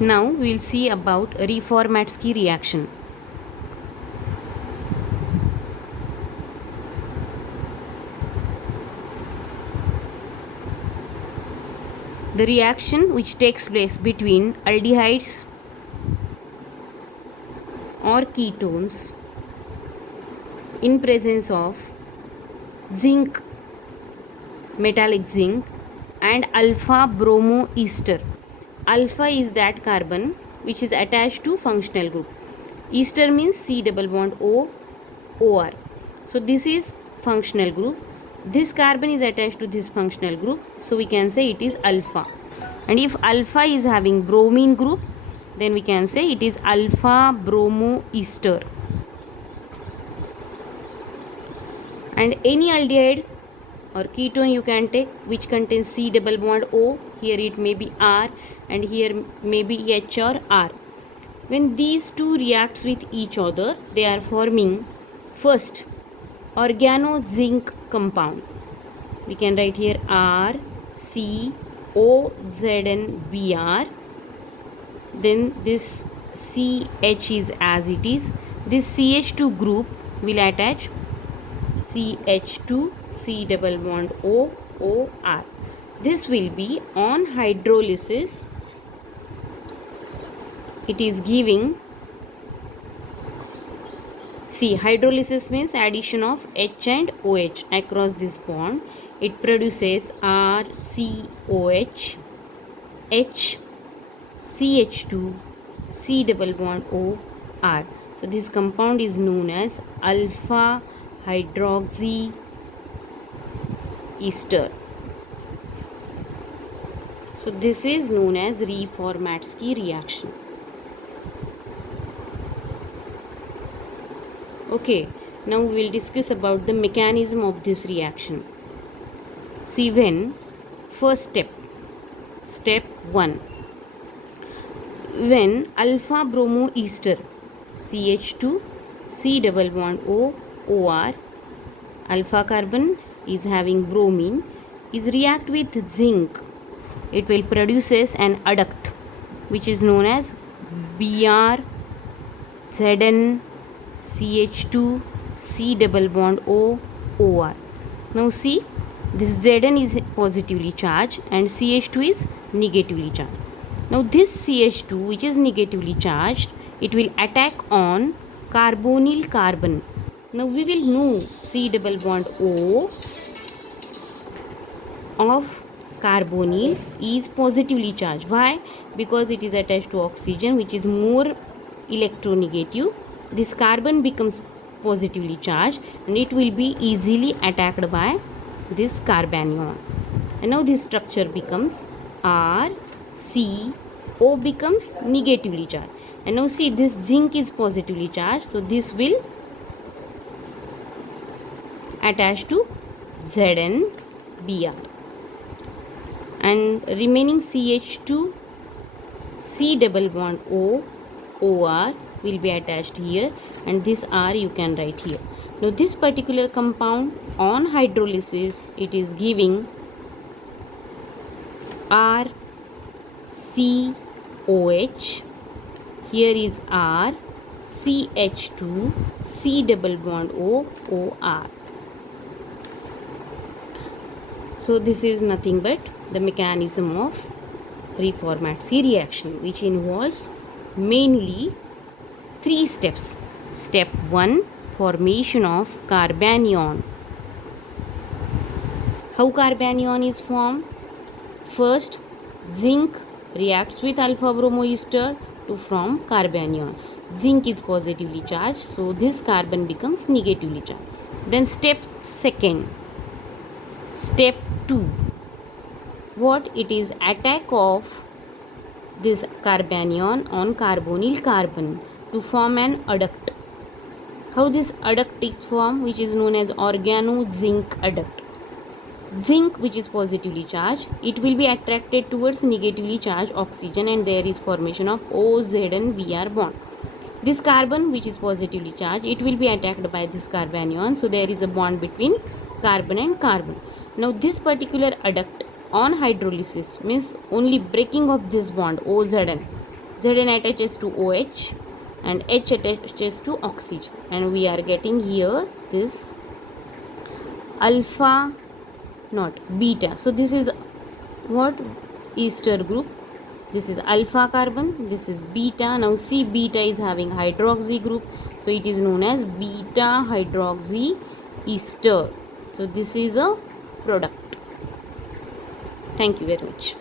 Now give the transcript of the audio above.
Now we will see about Reformatsky reaction. The reaction which takes place between aldehydes or ketones in presence of zinc, metallic zinc, and alpha bromo ester. Alpha is that carbon which is attached to functional group. Ester means C double bond O OR. So this is functional group. This carbon is attached to this functional group, so we can say it is alpha. And if alpha is having bromine group, then we can say it is alpha bromo ester. And any aldehyde or ketone you can take which contains C double bond O, here it may be R and here may be H or R. When these two reacts with each other, they are forming first organo zinc compound. We can write here R C O Z N B R. Then this CH is as it is. This CH2 group will attach CH2 C double bond O O R. This will be on hydrolysis. It is giving, see, hydrolysis means addition of H and OH across this bond. It produces RCOH, H, CH2, C double bond O, R. So this compound is known as alpha hydroxy ester. So this is known as Reformatsky reaction. Okay, now we will discuss about the mechanism of this reaction. See, when first step 1, when alpha bromo ester CH2 C double bond O OR, alpha carbon is having bromine, is react with zinc, it will produces an adduct which is known as BrZn CH2 C double bond O OR. Now see, this Zn is positively charged and CH2 is negatively charged. Now this CH2 which is negatively charged, it will attack on carbonyl carbon. Now we will know C double bond O of carbonyl is positively charged. Why? Because it is attached to oxygen which is more electronegative. This carbon becomes positively charged and it will be easily attacked by this carbanion. And now this structure becomes R, C, O becomes negatively charged. And now see, this zinc is positively charged, so this will attach to ZnBr. And remaining CH2 C double bond O OR will be attached here, and this R you can write here. Now this particular compound on hydrolysis, it is giving RCOH, here is R, CH2 C double bond O OR. So this is nothing but the mechanism of Reformatsky reaction, which involves mainly 3 steps. Step 1, formation of carbanion. How carbanion is formed? First, zinc reacts with alpha bromo ester to form carbanion. Zinc is positively charged, so this carbon becomes negatively charged. Then step 2, step 2, what it is, attack of this carbanion on carbonyl carbon to form an adduct. How this adduct takes form, which is known as organo zinc adduct. Zinc which is positively charged, it will be attracted towards negatively charged oxygen and there is formation of OZn-Br bond. This carbon which is positively charged, it will be attacked by this carbanion, so there is a bond between carbon and carbon. Now this particular adduct on hydrolysis means only breaking of this bond OZn, Zn attaches to OH and H attaches to oxygen, and we are getting here this alpha, not beta. So this is what? Ester group. This is alpha carbon, this is beta. Now see, beta is having hydroxy group, so it is known as beta hydroxy ester. So this is a product. Thank you very much.